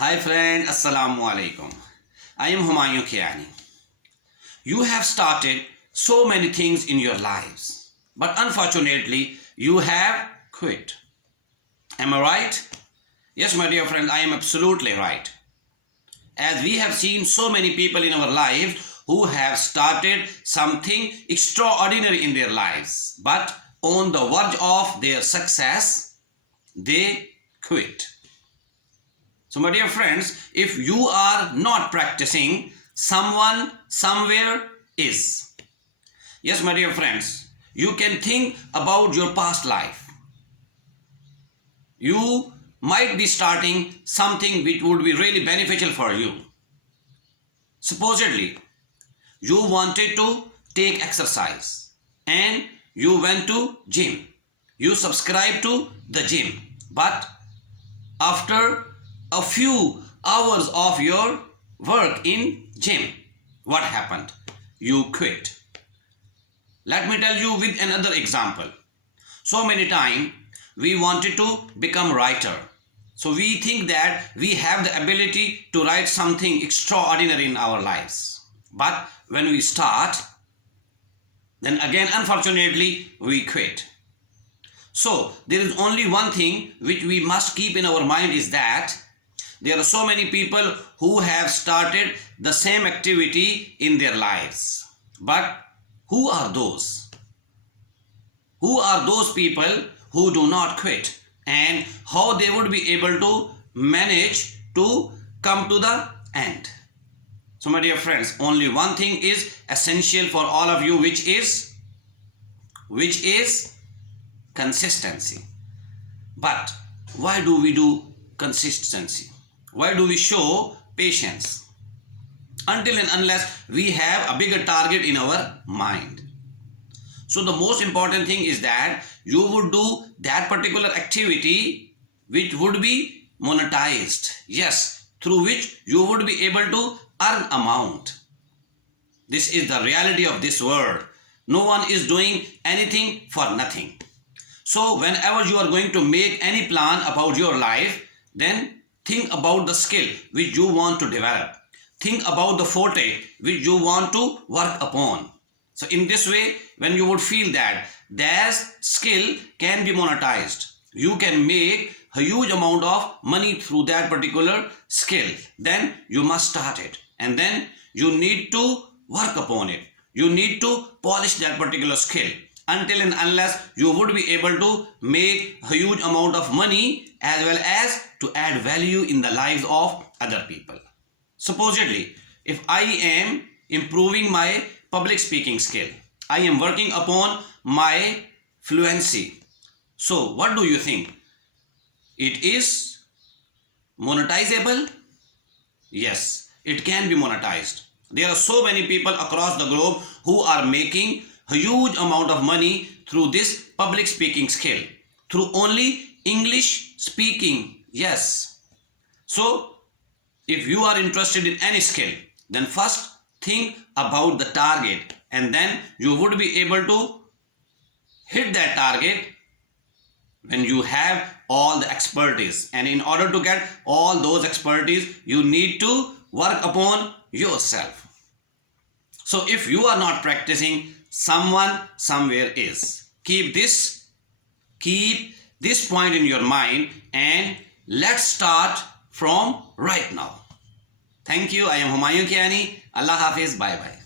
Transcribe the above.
Hi friend, Assalamu alaikum. I am Humayun Khiani. You have started so many things in your lives, but unfortunately, you have quit. Am I right? Yes, my dear friend, I am absolutely right. As we have seen so many people in our lives who have started something extraordinary in their lives, but on the verge of their success, they quit. So, my dear friends, if you are not practicing, someone somewhere is. Yes, my dear friends, you can think about your past life. You might be starting something which would be really beneficial for you. Supposedly, you wanted to take exercise and you went to gym. You subscribe to the gym, but after a few hours of your work in gym, what happened? You quit. Let me tell you with another example. So many times we wanted to become writer. So we think that we have the ability to write something extraordinary in our lives. But when we start, then again unfortunately we quit. So there is only one thing which we must keep in our mind is that there are so many people who have started the same activity in their lives. But who are those? Who are those people who do not quit? And how they would be able to manage to come to the end? So my dear friends, only one thing is essential for all of you, which is consistency. But why do we do consistency? Why do we show patience? Until and unless we have a bigger target in our mind. So the most important thing is that you would do that particular activity which would be monetized. Yes, through which you would be able to earn amount. This is the reality of this world. No one is doing anything for nothing. So whenever you are going to make any plan about your life, then think about the skill which you want to develop. Think about the forte which you want to work upon. So in this way, when you would feel that that skill can be monetized, you can make a huge amount of money through that particular skill, then you must start it. And then you need to work upon it. You need to polish that particular skill until and unless you would be able to make a huge amount of money as well as to add value in the lives of other people. Supposedly, if I am improving my public speaking skill, I am working upon my fluency. So what do you think? It is monetizable? Yes, it can be monetized. There are so many people across the globe who are making a huge amount of money through this public speaking skill, through only English speaking. Yes. So if you are interested in any skill, then first think about the target and then you would be able to hit that target when you have all the expertise. And in order to get all those expertise, you need to work upon yourself. So if you are not practicing, someone somewhere is. Keep this point in your mind and let's start from right now. Thank you. I am Humayun Khiani. Allah Hafiz. Bye bye.